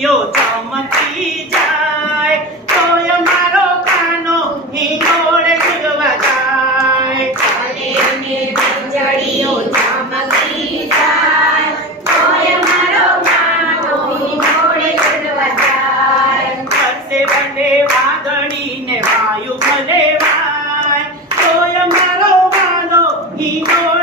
ટીયો ચમકી જાય તોય મારો કાનો હિંગોળ જગવા જાય. ચાલે ને જડીયો ચમકી જાય તોય મારો કાનો હિંગોળ જગવા જાય. ખસે બને વાદળી ને વાયુ ભલે વાય તોય મારો કાનો હિંગોળ